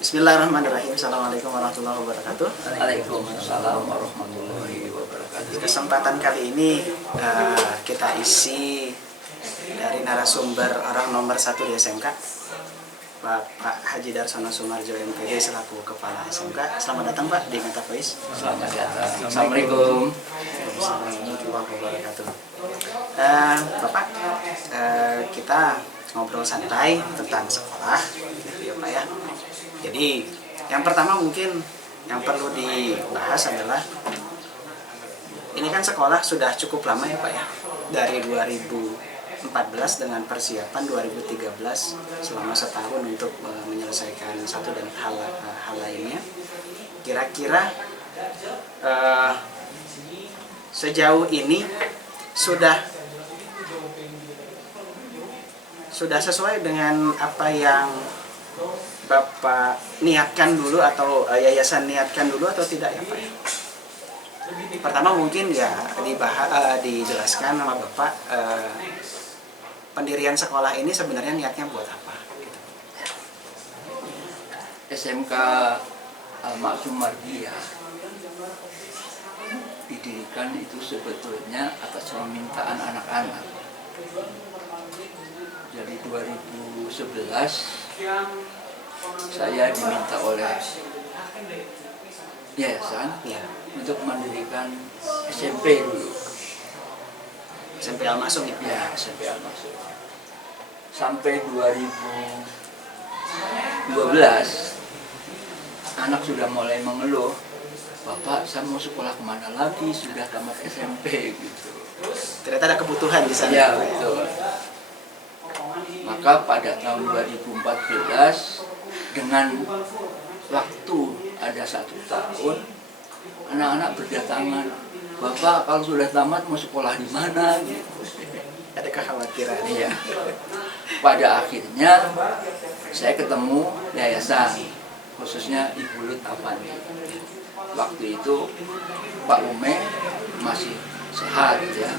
Bismillahirrahmanirrahim. Assalamualaikum warahmatullahi wabarakatuh. Waalaikumsalam warahmatullahi wabarakatuh. Kesempatan kali ini kita isi dari narasumber orang nomor 1 di SMK, Bapak Haji Darsono Sumarjo MPD selaku Kepala SMK. Selamat datang Pak di Meta Voice. Selamat datang. Assalamualaikum. Assalamualaikum warahmatullahi wabarakatuh. Bapak, kita ngobrol santai tentang sekolah, gitu ya Pak ya. Jadi yang pertama mungkin yang perlu dibahas adalah ini kan sekolah sudah cukup lama ya Pak ya, dari 2014 dengan persiapan 2013 selama setahun untuk menyelesaikan satu dan hal lainnya. Kira-kira sejauh ini sudah sesuai dengan apa yang Bapak niatkan dulu atau yayasan niatkan dulu atau tidak ya Pak? Pertama mungkin ya dijelaskan sama Bapak pendirian sekolah ini sebenarnya niatnya buat apa? Gitu. SMK Al-Ma'sum Mardiyah didirikan itu sebetulnya atas permintaan anak-anak. Jadi 2011 saya diminta oleh yayasan untuk mendirikan SMP dulu. SMP Al-Ma'sum ya? Ya, SMP Al-Ma'sum. Sampai 2012 anak sudah mulai mengeluh, Bapak saya mau sekolah kemana lagi, sudah tamat SMP gitu. Ternyata ada kebutuhan di sana. Ya, betul. Maka pada tahun 2014 dengan waktu ada 1 tahun, anak-anak berdatangan, Bapak kalau sudah tamat mau sekolah di mana? Gitu. Ada kekhawatiran. Iya. Pada akhirnya saya ketemu yayasan, khususnya Ibu Lut Afandi. Waktu itu Pak Ume masih sehat ya,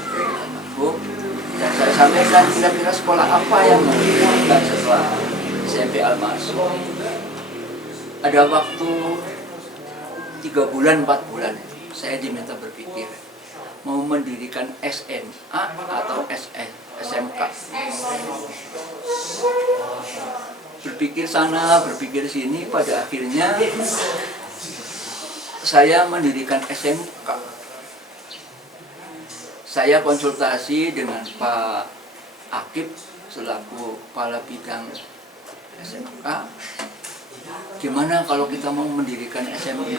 dan saya sampaikan kira-kira sekolah apa yang mau dilakukan setelah SMP Al-Ma'sum. Ada waktu 3 bulan 4 bulan saya diminta berpikir mau mendirikan SMA atau SMK. Berpikir sana, berpikir sini, pada akhirnya saya mendirikan SMK. Saya konsultasi dengan Pak Akib selaku kepala bidang SMK. Gimana kalau kita mau mendirikan SMK?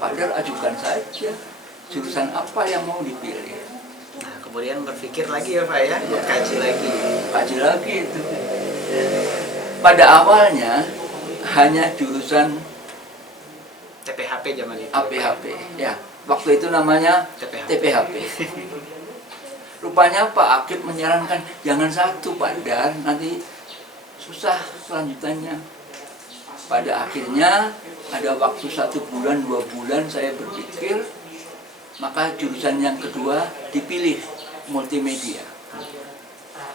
Pak Dar ajukan saja. Jurusan apa yang mau dipilih? Nah, kemudian berpikir lagi ya Pak ya, kaji lagi. Kaji lagi itu. Pada awalnya hanya jurusan TPHP zaman itu. APHP, ya. Waktu itu namanya TPHP. Rupanya Pak Akib menyarankan jangan 1 Pak Dar, nanti susah kelanjutannya. Pada akhirnya ada waktu 1 bulan 2 bulan saya berpikir, maka jurusan yang kedua dipilih, multimedia.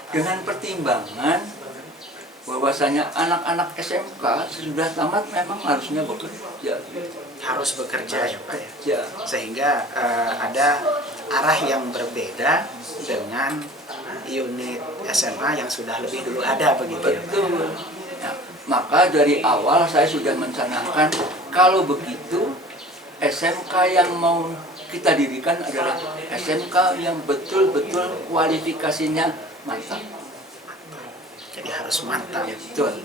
Dengan pertimbangan bahwasanya anak-anak SMK sudah tamat memang harusnya bekerja. Harus bekerja ya Pak ya. Ya. Sehingga ada arah yang berbeda dengan unit SMA yang sudah lebih dulu ada begitu ya Pak. Betul. Nah, maka dari awal saya sudah mencanangkan kalau begitu SMK yang mau kita dirikan adalah SMK yang betul-betul kualifikasinya mantap. Jadi harus mantap. Ya, betul.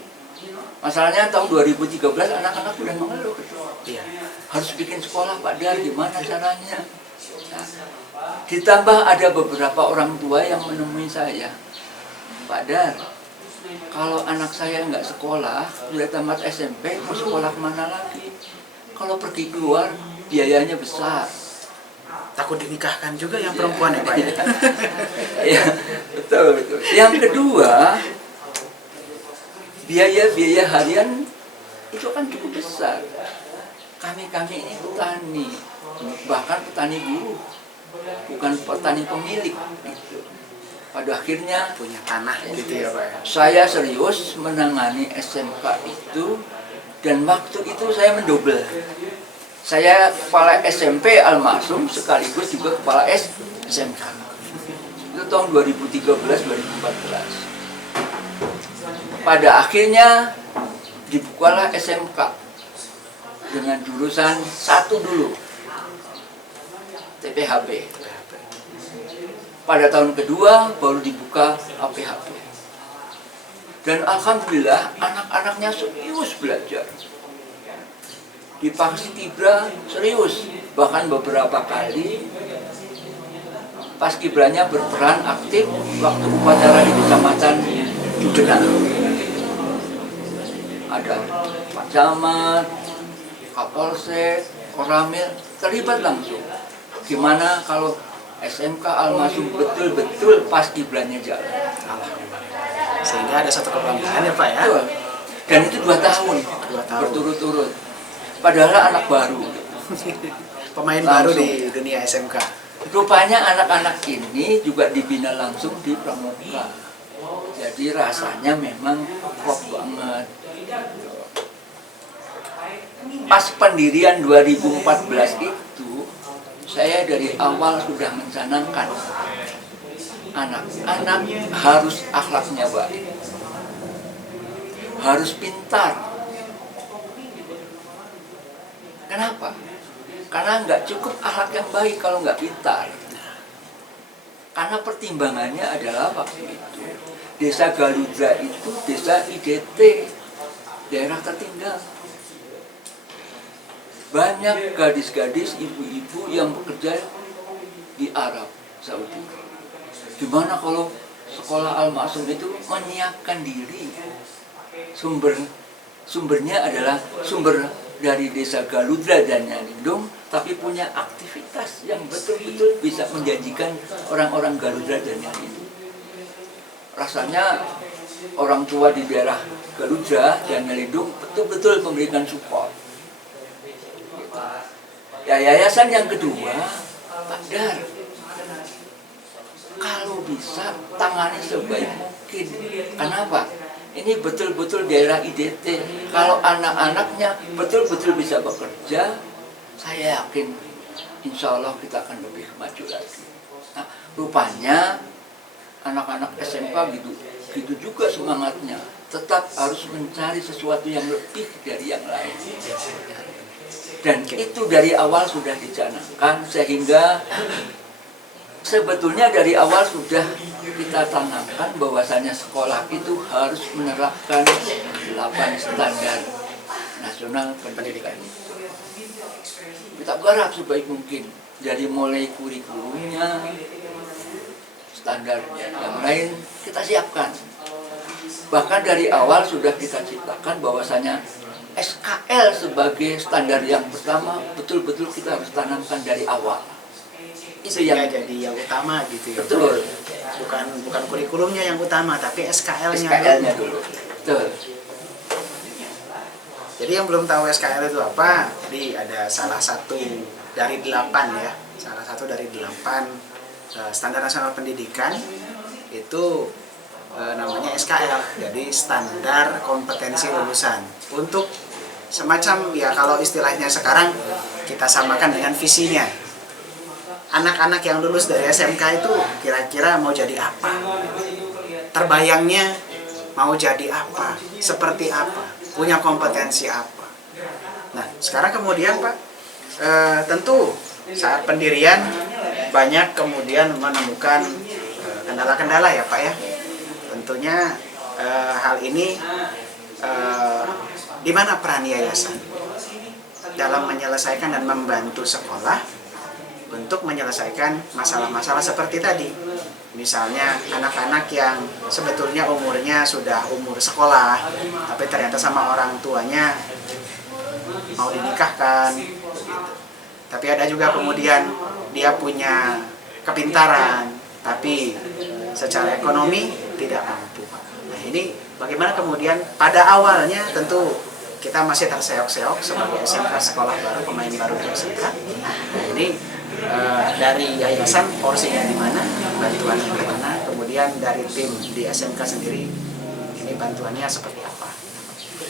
Masalahnya tahun 2013 anak-anak sudah mengeluh. Iya. Harus bikin sekolah Pak Dar, gimana caranya? Nah, ditambah ada beberapa orang tua yang menemui saya, Pak Dar, kalau anak saya nggak sekolah, sudah tamat SMP, mau sekolah kemana lagi? Kalau pergi keluar, biayanya besar. Takut dinikahkan juga yang perempuan ya Pak ya. Ya, betul, betul. Yang kedua, biaya harian itu kan cukup besar. Kami ini petani, bahkan petani buruh, bukan petani pemilik. Gitu. pada akhirnya punya tanah gitu ya Pak ya. saya serius menangani SMK itu, dan waktu itu saya mendobel. Saya kepala SMP Al-Masum sekaligus juga kepala SMK. Itu tahun 2013-2014. Pada akhirnya dibukalah SMK dengan jurusan satu dulu, TPHP. Pada tahun kedua baru dibuka APHP. Dan alhamdulillah anak-anaknya serius belajar. Di Paskibra serius, bahkan beberapa kali Paskibranya berperan aktif waktu upacara di Kecamatan Cugenang. Ada Pak Camat, Kapolsek, Koramil terlibat langsung. Gimana kalau SMK Al-Masum betul-betul Paskibranya jalan. Sehingga ada satu kebanggaan ya Pak ya. Betul. Dan itu 2 tahun, 2 tahun. berturut-turut. Padahal anak baru. Pemain Langsung. baru di dunia SMK. Rupanya anak-anak ini juga dibina langsung di Pramuka. Jadi rasanya memang klop banget. Pas pendirian 2014 itu, saya dari awal sudah mencanangkan anak-anak harus akhlaknya baik, harus pintar. Kenapa? Karena nggak cukup akhlak yang baik kalau nggak pintar. Karena pertimbangannya adalah waktu itu Desa Galudra itu desa IDT, daerah tertinggal. Banyak gadis-gadis, ibu-ibu yang bekerja di Arab Saudi. Gimana kalau sekolah Al-Masum itu menyiapkan diri? Sumbernya adalah sumber dari desa Galudra dan Nyalindung, tapi punya aktivitas yang betul-betul bisa menjanjikan orang-orang Galudra dan Nyalindung. Rasanya orang tua di daerah Galudra dan Nyalindung betul-betul memberikan support. Ya, yayasan yang kedua, Pak Dar, kalau bisa tangani sebaik mungkin. Kenapa? Ini betul-betul daerah IDT. Kalau anak-anaknya betul-betul bisa bekerja, saya yakin insya Allah kita akan lebih maju lagi. Nah, rupanya anak-anak SMK gitu juga semangatnya. Tetap harus mencari sesuatu yang lebih dari yang lain. Dan itu dari awal sudah dicanangkan, sehingga sebetulnya dari awal sudah kita tanamkan bahwasanya sekolah itu harus menerapkan 8 standar nasional pendidikan. Kita garap sebaik mungkin, dari mulai kurikulumnya, standar yang lain kita siapkan. Bahkan dari awal sudah kita ciptakan bahwasanya SKL sebagai standar yang pertama betul-betul kita harus tanamkan dari awal. Itu yang jadi yang utama gitu ya. betul. Bukan kurikulumnya yang utama, tapi SKL-nya dulu. Betul. Jadi yang belum tahu SKL itu apa, jadi ada salah satu dari 8 ya. Salah satu dari 8 standar nasional pendidikan itu namanya SKL. Jadi standar kompetensi lulusan. Untuk semacam ya kalau istilahnya sekarang kita samakan dengan visinya. Anak-anak yang lulus dari SMK itu kira-kira mau jadi apa? Terbayangnya mau jadi apa? Seperti apa? Punya kompetensi apa? Nah, sekarang kemudian Pak, tentu saat pendirian banyak kemudian menemukan kendala-kendala ya Pak ya. Tentunya hal ini di mana peran yayasan dalam menyelesaikan dan membantu sekolah untuk menyelesaikan masalah-masalah seperti tadi. Misalnya anak-anak yang sebetulnya umurnya sudah umur sekolah, tapi ternyata sama orang tuanya mau dinikahkan, begitu. Tapi ada juga kemudian dia punya kepintaran, tapi secara ekonomi tidak mampu. Nah ini bagaimana kemudian pada awalnya tentu kita masih terseok-seok sebagai SMK sekolah baru, pemain baru di SMK. Nah ini dari yayasan porsinya di mana, bantuan di mana, kemudian kemudian dari tim di SMK sendiri ini bantuannya seperti apa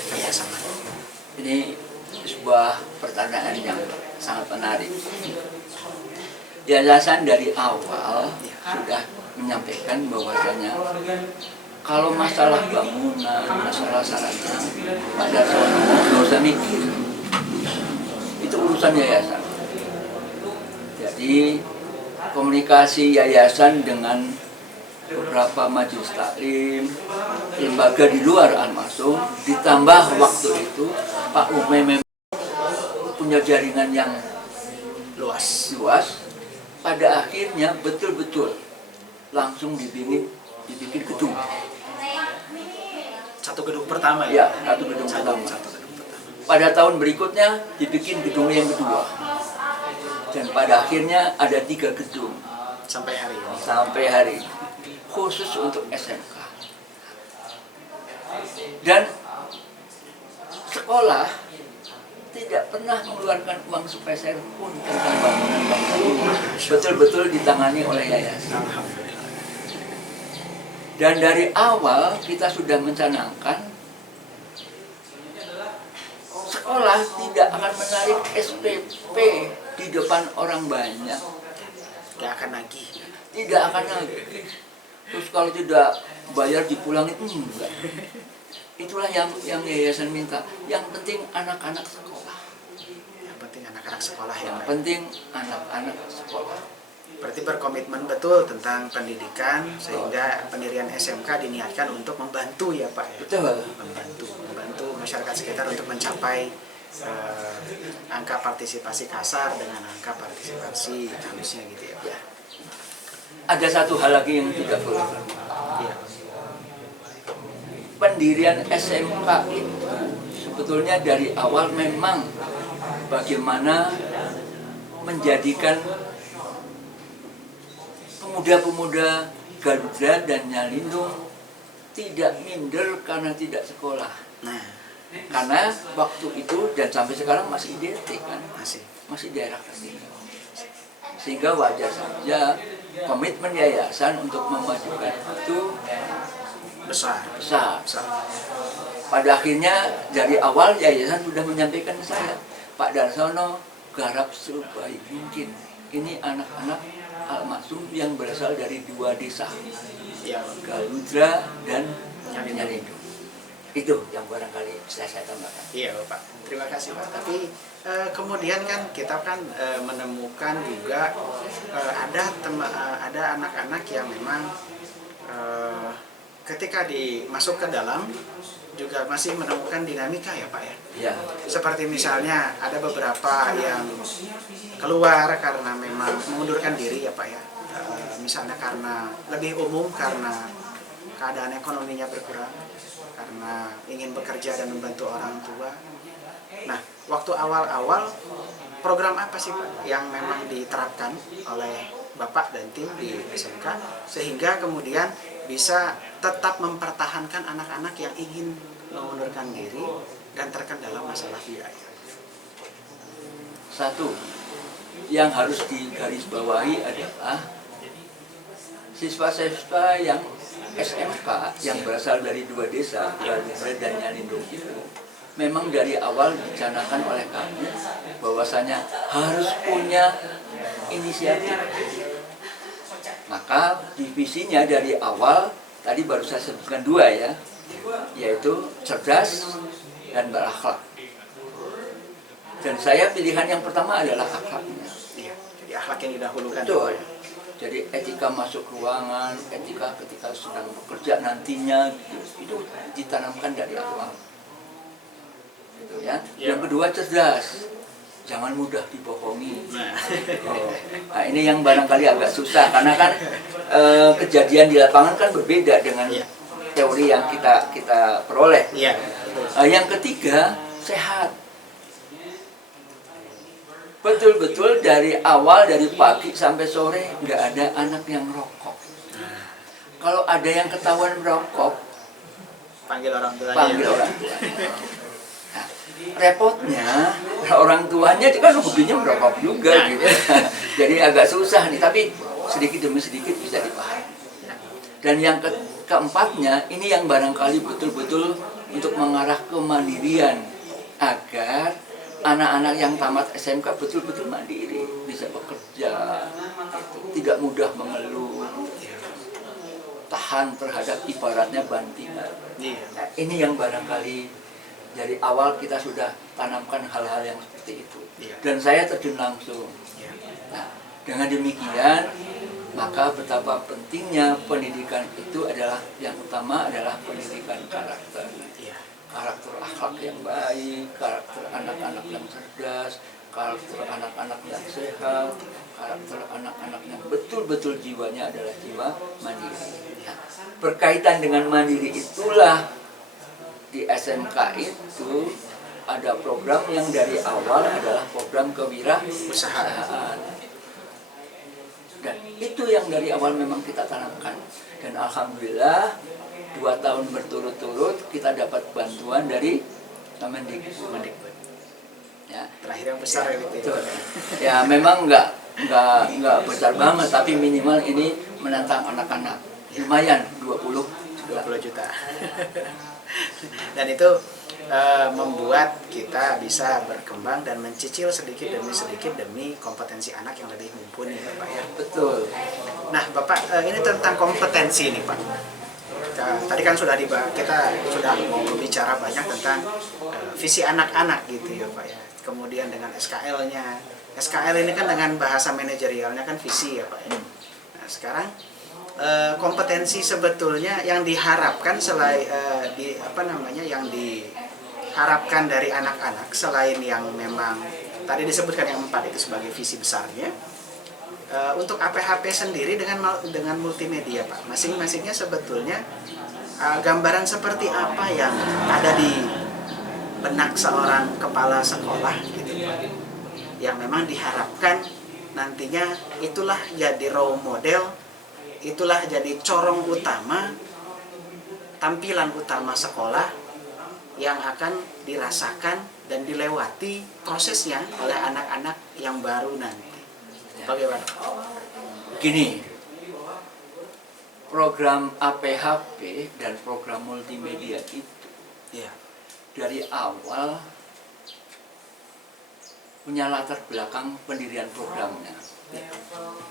kerjasama? Ini sebuah pertanyaan yang sangat menarik. Yayasan dari awal sudah menyampaikan bahwasanya kalau masalah bangunan, masalah sarana, Pak Darsono nggak usah mikir. Itu urusan yayasan. Jadi komunikasi yayasan dengan beberapa majelis taklim, lembaga di luar Al-Masum, ditambah waktu itu Pak Ume memang punya jaringan yang luas. Pada akhirnya betul-betul langsung dibikin gedung. Satu gedung pertama Ya, satu gedung pertama. Pada tahun berikutnya dibikin gedung yang kedua. Dan pada akhirnya ada 3 gedung. Sampai hari ini. Sampai hari ini. Khusus untuk SMK. Dan sekolah tidak pernah mengeluarkan uang sepeser pun tentang bangunan-bangunan ini. Betul-betul ditangani oleh yayasan. Dan dari awal kita sudah mencanangkan sekolah tidak akan menarik SPP di depan orang banyak. Tidak akan nagih. Tidak akan nagih. Terus kalau tidak bayar dipulangin, enggak. Itulah yang yayasan minta. Yang penting anak-anak sekolah. Yang penting anak-anak sekolah ya. Yang penting anak-anak sekolah. Berarti berkomitmen betul tentang pendidikan sehingga pendirian SMK diniatkan untuk membantu ya Pak ya. Betul. Membantu masyarakat sekitar untuk mencapai angka partisipasi kasar dengan angka partisipasi halusnya gitu ya. Ya. Ada satu hal lagi yang tidak boleh. Ya. Pendirian SMK itu sebetulnya dari awal memang bagaimana menjadikan pemuda-pemuda Garuda dan Nyalindung tidak minder karena tidak sekolah. Nah, karena waktu itu dan sampai sekarang masih identik kan, masih daerah tertinggal. Sehingga wajar saja komitmen yayasan untuk memajukan itu besar. Pada akhirnya dari awal yayasan sudah menyampaikan ke saya, Pak Darsono garap sebaik mungkin. Ini anak-anak Al-Masum yang berasal dari 2 desa, Ya. Galudra dan Nyalindung. Itu yang barangkali bisa saya tambahkan. Iya Pak, terima kasih Pak. Tapi kemudian kan kita kan menemukan juga ada anak-anak yang memang ketika masuk ke dalam juga masih menemukan dinamika ya Pak ya. Ya. Seperti misalnya ada beberapa yang keluar karena memang mengundurkan diri ya Pak ya. Misalnya karena lebih umum karena keadaan ekonominya berkurang, karena ingin bekerja dan membantu orang tua. Nah, waktu awal-awal program apa sih Pak yang memang diterapkan oleh Bapak dan tim di SMK sehingga kemudian bisa tetap mempertahankan anak-anak yang ingin mengundurkan diri dan terkendala masalah biaya? Satu, yang harus digarisbawahi adalah siswa-siswa yang SMK yang berasal dari 2 desa, Galudra dan Nyalindung itu memang dari awal dicanakan oleh kami bahwasanya harus punya inisiatif. Maka divisinya dari awal tadi baru saya sebutkan 2 ya, yaitu cerdas dan berakhlak. Dan saya pilihan yang pertama adalah akhlaknya. Jadi akhlak yang didahulukan. Betul. Jadi etika masuk ruangan, etika ketika sedang bekerja nantinya itu ditanamkan dari awal. Gitu ya. Yang kedua cerdas, jangan mudah dibohongi. Nah ini yang barangkali agak susah karena kan kejadian di lapangan kan berbeda dengan teori yang kita peroleh. Yang ketiga sehat. Betul-betul dari awal, dari pagi sampai sore nggak ada anak yang merokok. Kalau ada yang ketahuan merokok, panggil orang tuanya. Nah, repotnya orang tuanya kan hobinya merokok juga gitu. Jadi agak susah nih, tapi sedikit demi sedikit bisa dipahami. Dan yang keempatnya, ini yang barangkali betul-betul untuk mengarah ke mandirian, agar anak-anak yang tamat SMK betul-betul mandiri, bisa bekerja, tidak mudah mengeluh, tahan terhadap ibaratnya bantingan. Nah, ini yang barangkali dari awal kita sudah tanamkan hal-hal yang seperti itu. Dan saya terjun langsung. Nah, dengan demikian, maka betapa pentingnya pendidikan itu adalah, yang utama adalah pendidikan karakter. Karakter akhlak yang baik, karakter anak-anak yang cerdas, karakter anak-anak yang sehat, karakter anak-anak yang betul-betul jiwanya adalah jiwa mandiri. Nah, berkaitan dengan mandiri itulah di SMK itu ada program yang dari awal adalah program kewirausahaan. Dan itu yang dari awal memang kita tanamkan. Dan alhamdulillah 2 tahun berturut-turut kita dapat bantuan dari Kemendikbud. Ya, Terakhir yang besar ya, gitu. Ya memang nggak besar banget, tapi minimal ini menantang anak-anak. Lumayan 20 juta. Dan itu membuat kita bisa berkembang dan mencicil sedikit demi kompetensi anak yang lebih mumpuni, ya, Pak ya. Betul. Nah, Bapak, ini tentang kompetensi nih, Pak. Tadi kan kita sudah mau berbicara banyak tentang visi anak-anak gitu ya, Pak ya. Kemudian dengan SKL-nya. SKL ini kan dengan bahasa manajerialnya kan visi ya, Pak ya. Nah, sekarang kompetensi sebetulnya yang diharapkan selain yang diharapkan dari anak-anak selain yang memang tadi disebutkan yang 4 itu sebagai visi besarnya. Untuk APHP sendiri dengan multimedia, Pak, masing-masingnya sebetulnya gambaran seperti apa yang ada di benak seorang kepala sekolah gitu, Pak, yang memang diharapkan nantinya itulah jadi role model, itulah jadi corong utama, tampilan utama sekolah yang akan dirasakan dan dilewati prosesnya oleh anak-anak yang baru nanti. Bagaimana? Gini, program APHP dan program multimedia itu dari awal punya latar belakang pendirian programnya.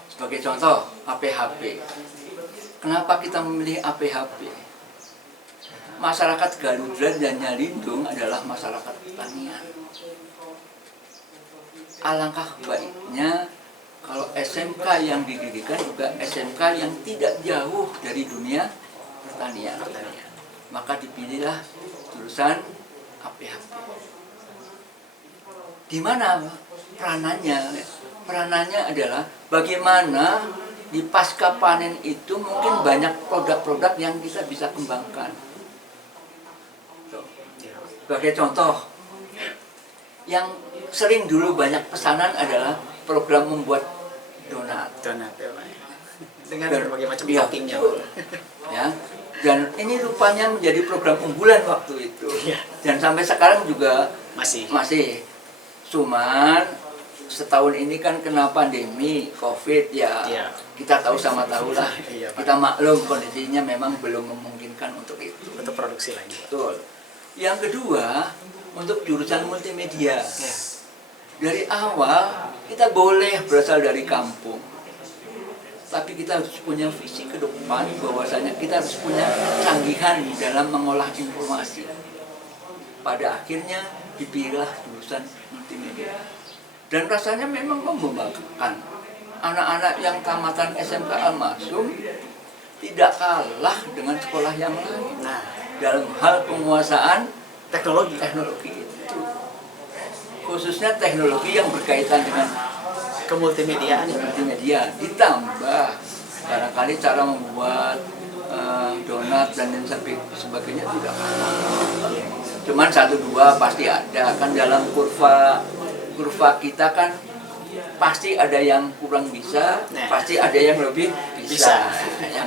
Sebagai contoh, APHP. Kenapa kita memilih APHP? Masyarakat Garuda dan Nyalindung adalah masyarakat pertanian. Alangkah baiknya kalau SMK yang didirikan juga SMK yang tidak jauh dari dunia pertanian. Maka dipilihlah jurusan APHP. Di mana peranannya? Peranannya adalah bagaimana di pasca panen itu mungkin banyak produk-produk yang kita bisa kembangkan. Sebagai contoh, yang sering dulu banyak pesanan adalah program membuat donat ya, Pak. Dengan berbagai macam toppingnya. Ya. Dan ini rupanya menjadi program unggulan waktu itu. Dan sampai sekarang juga masih. Cuman setahun ini kan kena pandemi Covid ya. Kita tahu sama tahu lah. Kita maklum kondisinya memang belum memungkinkan untuk itu. Untuk produksi lagi. Betul. Yang kedua, untuk jurusan multimedia. Dari awal kita boleh berasal dari kampung, tapi kita harus punya visi ke depan bahwasanya kita harus punya canggihan dalam mengolah informasi. Pada akhirnya dipilihlah jurusan multimedia. Dan rasanya memang membanggakan. Anak-anak yang tamatan SMK Al-Masum tidak kalah dengan sekolah yang lain. Nah, dalam hal penguasaan teknologi itu. Khususnya teknologi yang berkaitan dengan kemultimediaan, multimedia, ditambah barangkali cara membuat donat dan lain sebagainya tidak kalah. Cuman 1-2 pasti ada kan dalam kurva kita kan pasti ada yang kurang bisa, pasti ada yang lebih bisa.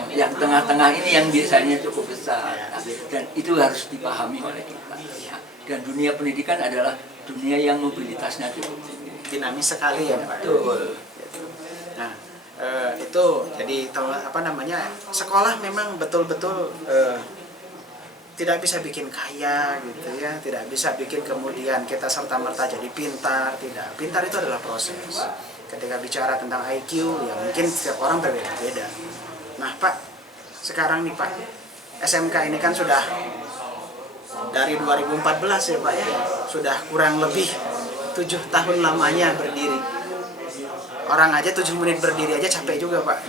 Yang tengah-tengah ini yang biasanya cukup besar. Dan itu harus dipahami oleh kita. Dan dunia pendidikan adalah dunia yang mobilitasnya cukup tinggi. Dinamis sekali ya, Pak. Betul. Nah, itu jadi sekolah memang betul-betul tidak bisa bikin kaya gitu ya, tidak bisa bikin kemudian kita serta-merta jadi pintar, tidak. Pintar itu adalah proses. Ketika bicara tentang IQ, ya mungkin setiap orang berbeda-beda. Nah Pak, sekarang nih Pak, SMK ini kan sudah dari 2014 ya Pak ya, sudah kurang lebih 7 tahun lamanya berdiri. Orang aja 7 menit berdiri aja capek juga Pak.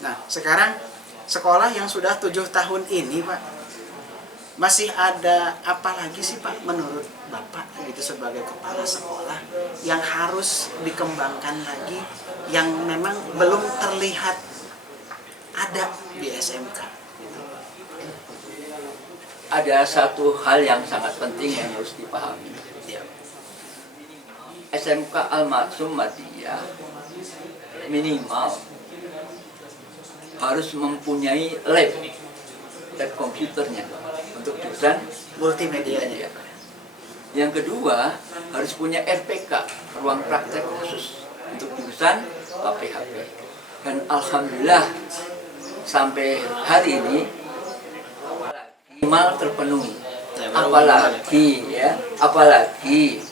Nah sekarang sekolah yang sudah 7 tahun ini Pak, masih ada apa lagi sih Pak menurut Bapak gitu sebagai kepala sekolah yang harus dikembangkan lagi, yang memang belum terlihat ada di SMK? Ada satu hal yang sangat penting yang harus dipahami. SMK Al-Maksum Madiyah minimal harus mempunyai lab komputernya untuk jurusan Multimedianya. Yang kedua, harus punya RPK, ruang praktek khusus untuk jurusan PHP. Dan alhamdulillah sampai hari ini minimal terpenuhi. Apalagi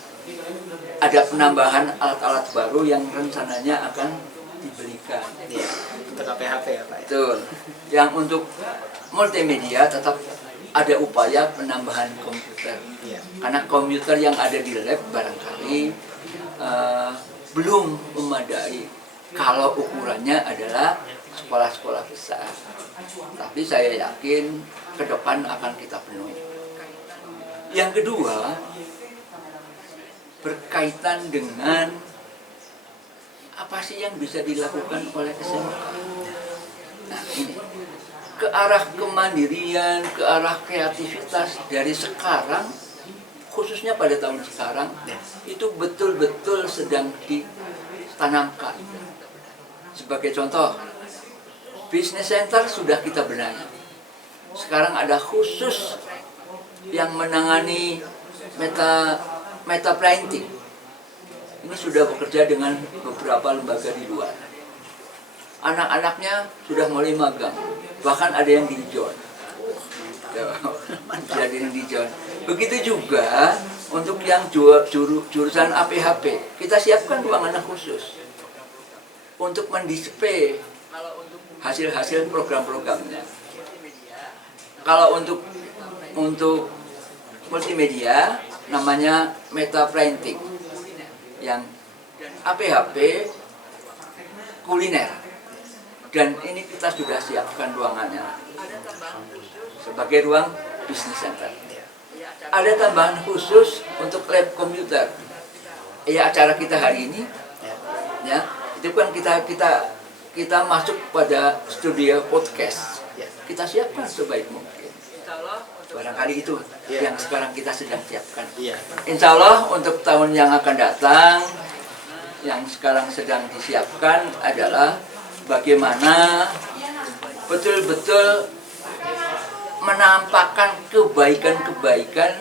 ada penambahan alat-alat baru yang rencananya akan diberikan. Ya, untuk PHP ya Pak. Betul. Yang untuk multimedia tetap ada upaya penambahan komputer. Ya. Karena komputer yang ada di lab barangkali belum memadai kalau ukurannya adalah sekolah-sekolah besar. Tapi saya yakin ke depan akan kita penuhi. Yang kedua, berkaitan dengan apa sih yang bisa dilakukan oleh SMK. Nah ini, ke arah kemandirian, ke arah kreativitas dari sekarang, khususnya pada tahun sekarang, itu betul-betul sedang ditanamkan. Sebagai contoh, business center sudah kita benahi. Sekarang ada khusus yang menangani meta planting. Ini sudah bekerja dengan beberapa lembaga di luar. Anak-anaknya sudah mulai magang, bahkan ada yang di join. Jadi yang di join. Begitu juga untuk yang jurusan APHP, kita siapkan ruangan khusus untuk mendisplay hasil-hasil program-programnya. Kalau untuk multimedia namanya meta planting, yang APHP kuliner, dan ini kita sudah siapkan ruangannya sebagai ruang business center. Ada tambahan khusus untuk lab komputer. Ya acara kita hari ini, ya itu kan kita masuk pada studio podcast. Kita siapkan sebaik mungkin. Barangkali itu yang sekarang kita sedang siapkan. Insya Allah untuk tahun yang akan datang, yang sekarang sedang disiapkan adalah bagaimana betul-betul menampakkan kebaikan-kebaikan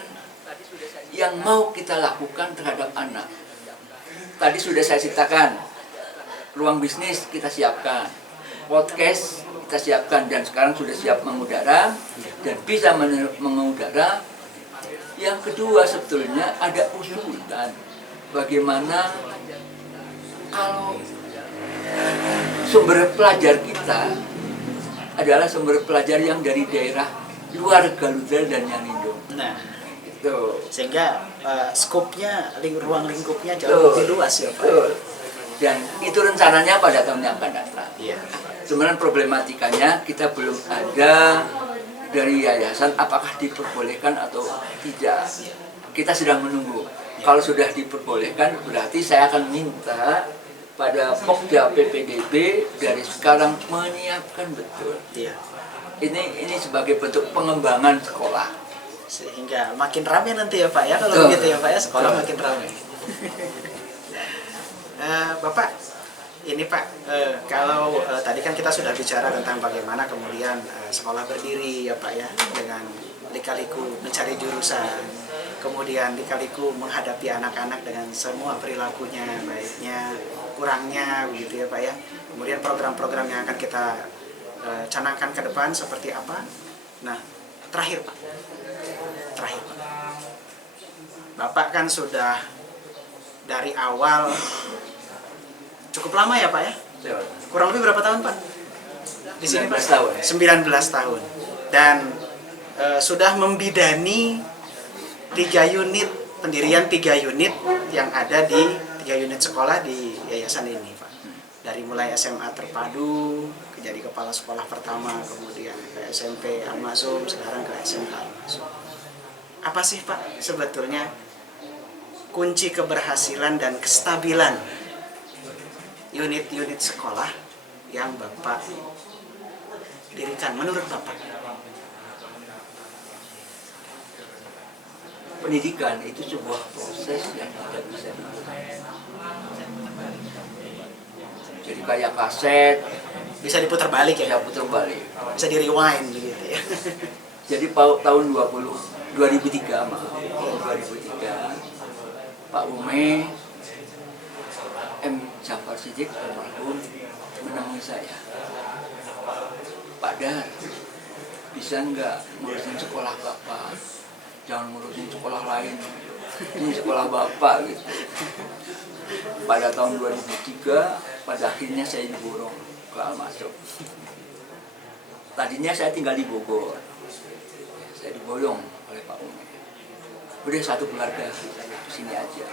yang mau kita lakukan terhadap anak. Tadi sudah saya ceritakan, ruang bisnis kita siapkan, podcast kita siapkan, dan sekarang sudah siap mengudara dan bisa mengudara. Yang kedua sebetulnya ada usulan bagaimana kalau sumber pelajar kita adalah sumber pelajar yang dari daerah luar Garuda dan Nyalindo. Nah, itu sehingga skopnya, ruang lingkupnya jauh lebih luas ya Pak. Dan itu rencananya pada tahun yang akan datang. Iya. Sebenarnya problematikanya kita belum ada dari yayasan apakah diperbolehkan atau tidak. Kita sedang menunggu. Kalau sudah diperbolehkan berarti saya akan minta pada Pokja PPDB dari sekarang menyiapkan betul. Iya. Ini sebagai bentuk pengembangan sekolah. Sehingga makin ramai nanti ya Pak ya, kalau begitu ya Pak ya, sekolah makin ramai. Bapak, ini Pak, kalau tadi kan kita sudah bicara tentang bagaimana kemudian sekolah berdiri ya Pak ya, dengan lika-liku mencari jurusan, kemudian lika-liku menghadapi anak-anak dengan semua perilakunya, baiknya, kurangnya, begitu ya Pak ya. kemudian program-program yang akan kita canangkan ke depan seperti apa. Nah, terakhir Pak, Bapak kan sudah dari awal cukup lama ya Pak ya? Kurang lebih berapa tahun Pak? Di sini 19 tahun. 19 tahun. Dan sudah membidani 3 unit, pendirian 3 unit yang ada di 3 unit sekolah di yayasan ini Pak. Dari mulai SMA Terpadu, jadi kepala sekolah pertama, kemudian ke SMP Al-Masum, sekarang ke SMK Al-Masum. Apa sih Pak sebetulnya kunci keberhasilan dan kestabilan unit-unit sekolah yang Bapak dirikan menurut Bapak? Pendidikan itu sebuah proses yang tidak bisa diulang. Jadi kayak kaset, Bisa diputar balik ya? bisa putar balik. Bisa di rewind begitu ya? Jadi tahun 2003, Pak Ume M. Jafar Siddiq almarhum menemui saya. Pak Dar, bisa nggak ngurusin sekolah Bapak? Jangan ngurusin sekolah lain. Ini sekolah Bapak gitu. Pada tahun 2003, pada akhirnya saya diborong ke Al-Masum. Tadinya saya tinggal di Bogor. Saya diboyong oleh Pak Ume. Udah satu keluarga, di sini aja.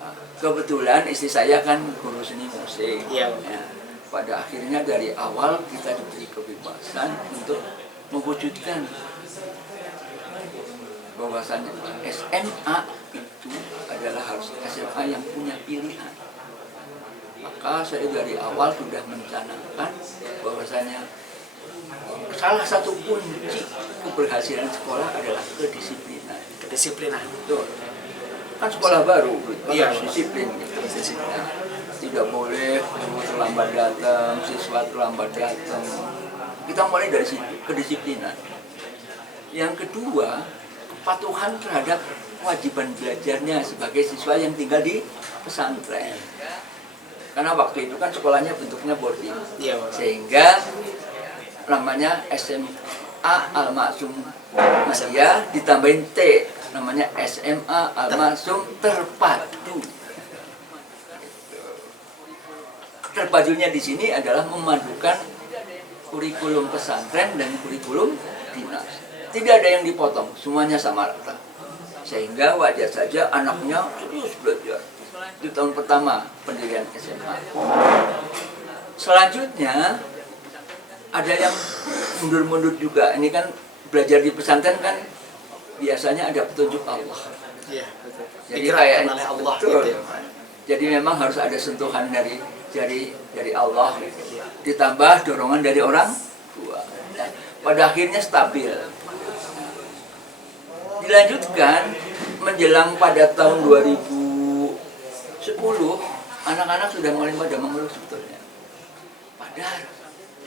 Nah, kebetulan istri saya kan guru seni musik. Iya. Ya, pada akhirnya dari awal kita diberi kebebasan untuk mewujudkan bahwasannya SMA itu adalah harus SMA yang punya pilihan. Maka saya dari awal sudah mencanangkan bahwasanya salah satu kunci keberhasilan sekolah adalah kedisiplinan. Kedisiplinan. Betul. Kan sekolah baru, Iya. harus disiplin gitu. Nah, tidak boleh guru terlambat datang, siswa terlambat datang. Kita mulai dari situ, kedisiplinan. Yang kedua, kepatuhan terhadap kewajiban belajarnya sebagai siswa yang tinggal di pesantren. Karena waktu itu kan sekolahnya bentuknya boarding, Iya, Bapak. sehingga namanya SMA Al-Masum Muhammadiyah ditambahin T, namanya SMA Al-Masum Terpadu. Terpadunya di sini adalah memadukan kurikulum pesantren dan kurikulum dinas. Tidak ada yang dipotong, semuanya sama rata. Sehingga wajar saja anaknya terus belajar. Di tahun pertama pendirian SMA. Selanjutnya ada yang mundur-mundur juga. Ini kan belajar di pesantren kan biasanya ada petunjuk Allah. Iya, betul. Jadi Digerakkan kayak oleh Allah betul. gitu ya, Pak. Jadi memang harus ada sentuhan dari Allah, ditambah dorongan dari orang tua. Nah, pada akhirnya stabil. Dilanjutkan menjelang pada tahun 2010, anak-anak sudah mulai pada mengeluh sebetulnya. Padahal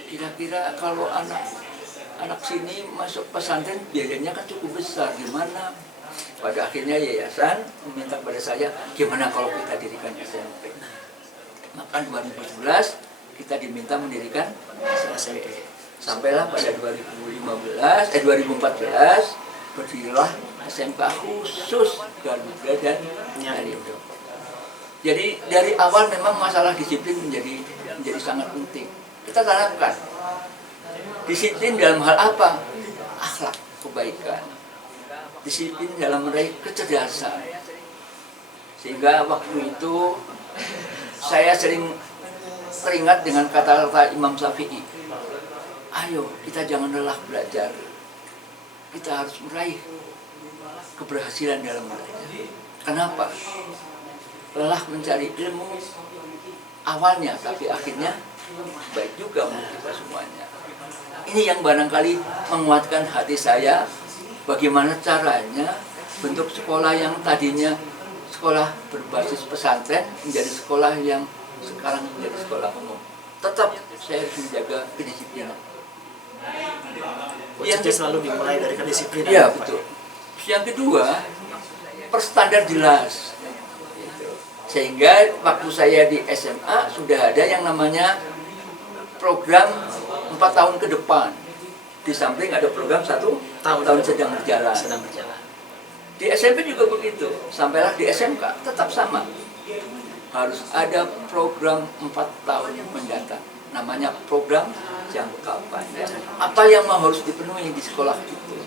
kira-kira kalau anak sini masuk pesantren biayanya kan cukup besar, gimana? Pada akhirnya yayasan meminta kepada saya, gimana kalau kita dirikan SMP? Maka 2011 kita diminta mendirikan SMP. Sampailah pada 2014 berdirilah SMK khusus Garuda dan Nyarindo. Jadi dari awal memang masalah disiplin menjadi sangat penting. Kita tanamkan disiplin dalam hal apa? Akhlak kebaikan. Disiplin dalam meraih kecerdasan. Sehingga waktu itu saya sering teringat dengan kata-kata Imam Syafi'i. Ayo kita jangan lelah belajar. Kita harus meraih keberhasilan dalam belajar. Kenapa? Lelah mencari ilmu awalnya, tapi akhirnya baik juga untuk kita semuanya. Ini yang barangkali menguatkan hati saya. Bagaimana caranya bentuk sekolah yang tadinya sekolah berbasis pesantren menjadi sekolah yang sekarang menjadi sekolah umum. Tetap saya harus menjaga kedisiplinan. Yang selalu dimulai dari kedisiplinan. Iya, betul. Yang kedua, perstandar jelas. Gitu. Sehingga waktu saya di SMA sudah ada yang namanya program 4 tahun ke depan. Di samping ada program 1 tahun sedang berjalan. Di SMP juga begitu. Sampailah di SMK tetap sama. Harus ada program 4 tahun mendatang. Namanya program jangka panjang. Apa yang harus dipenuhi di sekolah itu?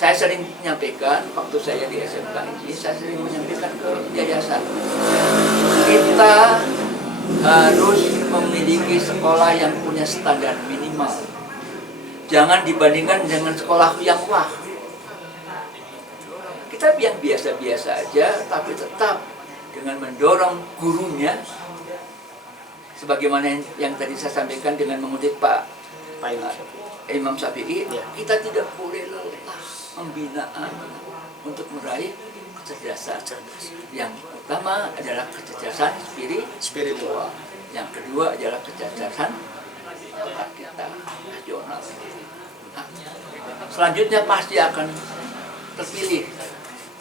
Saya sering menyampaikan, waktu saya di SMK ini, saya sering menyampaikan ke yayasan. Kita harus memiliki sekolah yang punya standar minimal. Jangan dibandingkan dengan sekolah yang wah. Kita yang biasa-biasa aja, tapi tetap dengan mendorong gurunya. Sebagaimana yang tadi saya sampaikan dengan mengutip Pak Imam Syafi'i, kita tidak boleh lelah membina anak untuk meraih kecerdasan. Yang pertama adalah kecerdasan spiritual. Yang kedua adalah kecerdasan otak kita rasional. Nah, selanjutnya pasti akan terpilih.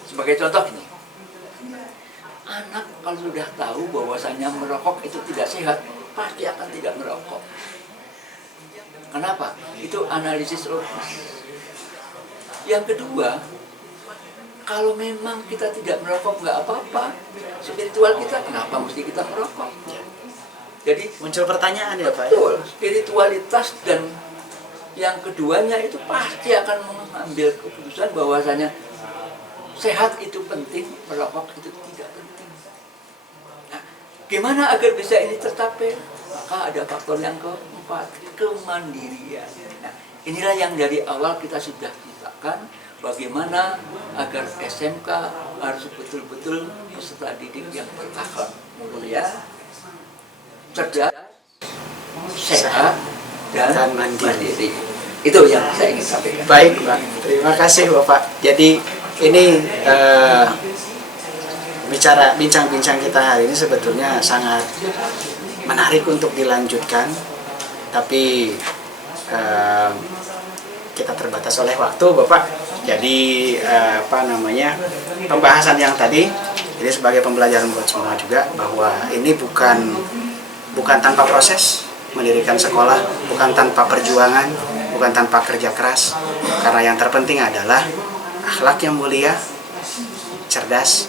Sebagai contoh ini, anak kalau sudah tahu bahwasanya merokok itu tidak sehat, pasti akan tidak merokok. Kenapa? Itu analisis logis. Yang kedua, kalau memang kita tidak merokok nggak apa-apa, spiritual kita kenapa mesti kita merokok? Jadi muncul pertanyaan ya Pak. Betul, spiritualitas dan yang keduanya itu pasti akan mengambil keputusan bahwasanya sehat itu penting, merokok itu tidak penting. Nah, gimana agar bisa ini tercapai? Maka ada faktor yang keempat, kemandirian. Nah, inilah yang dari awal kita sudah ceritakan, bagaimana agar SMK harus betul-betul peserta didik yang berakhlak mulia, cerdas, sehat, dan mandiri. Itu yang saya ingin sampaikan. Baik Pak, terima kasih Bapak. Jadi ini bincang-bincang kita hari ini sebetulnya sangat menarik untuk dilanjutkan, tapi kita terbatas oleh waktu Bapak. Jadi pembahasan yang tadi ini sebagai pembelajaran buat semua juga, bahwa ini bukan tanpa proses mendirikan sekolah, bukan tanpa perjuangan, bukan tanpa kerja keras, karena yang terpenting adalah akhlak yang mulia, cerdas,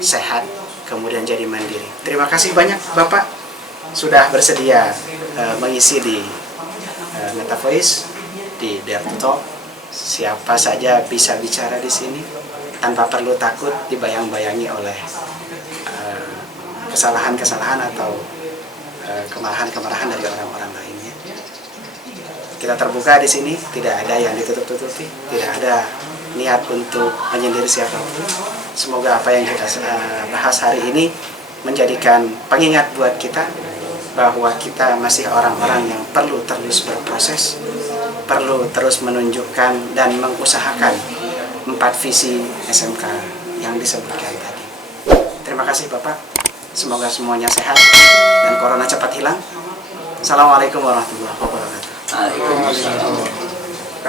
sehat, kemudian jadi mandiri. Terima kasih banyak Bapak sudah bersedia mengisi di Meta Voice, di Dare to Talk. Siapa saja bisa bicara di sini tanpa perlu takut dibayang-bayangi oleh kesalahan-kesalahan atau kemarahan-kemarahan dari orang-orang lainnya. Kita terbuka di sini, tidak ada yang ditutup-tutupi, tidak ada niat untuk menyindir siapapun. Semoga apa yang kita bahas hari ini menjadikan pengingat buat kita bahwa kita masih orang-orang yang perlu terus berproses, perlu terus menunjukkan dan mengusahakan 4 visi SMK yang disebutkan tadi. Terima kasih Bapak, semoga semuanya sehat dan corona cepat hilang. Assalamualaikum warahmatullahi wabarakatuh. Waalaikumsalam.